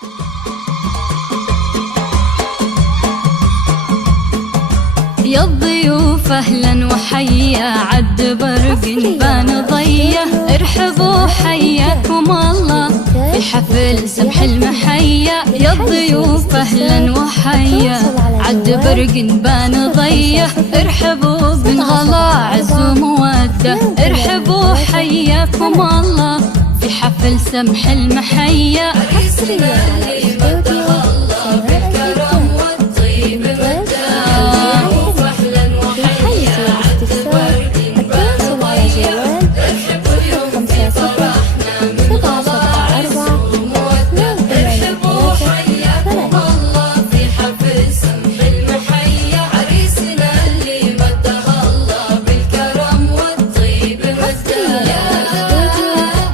يا الضيوف أهلا وحيا عد برق بان ضيه، ارحبوا حياكم الله في حفل سمح المحيا. يا الضيوف أهلا وحيا عد برق بان ضيه، ارحبوا بنغلا عز ومودة، ارحبوا حياكم الله في حفل سمح المحيا.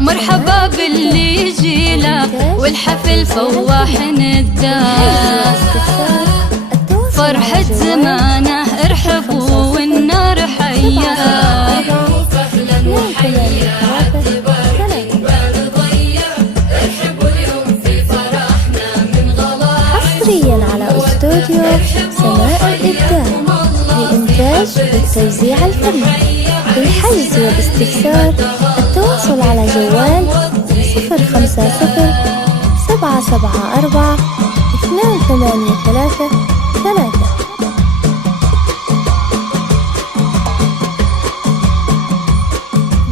مرحبا باللي يجيله والحفل فواح نداه، فرحة زمانه ارحبوا والنار حياه. حصريا على استوديو سماء الإبداع للإنتاج والتوزيع الفني. للحجز والاستفسار التواصل على جوال 050 774 283 3.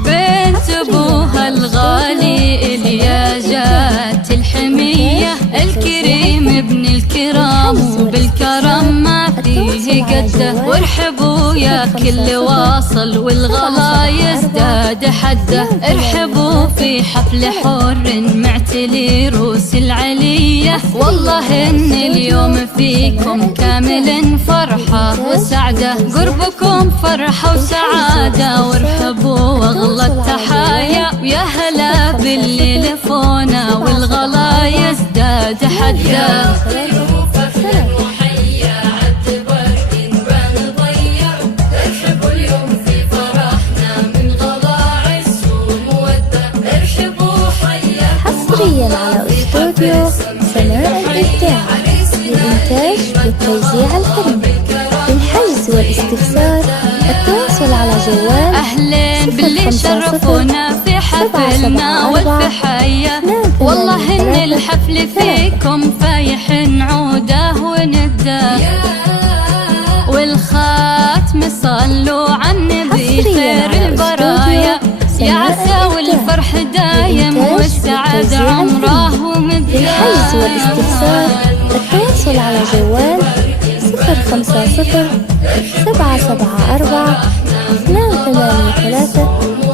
بنت ابوها الغالي اليا جات الحمية، الكريم ابن الكرام وبالكرم ما فيه قده، وارحبوا يا كل واصل والغلا يزداد حده، ارحبوا في حفل حر معتلي روس العلية. والله ان اليوم فيكم كامل فرحة وسعدة، قربكم فرحة وسعادة، وارحبوا واغلى التحايا. ويا هلا باللي لفونا والغلا يزداد حده. حصريا على استوديو سماء الإبداع للإنتاج والتوزيع الفني. للحجز والاستفسار التواصل على جوال أهلين باللي شرفونا في حفلنا والفحية. والله إن الحفل فيكم فايح عوده ونده، والخاتم صلوا على النبي خير البرايا. يا عسى والفرح دايم والسعادة عمره ومدة. للحجز والاستفسار التواصل على جوال 050 774 283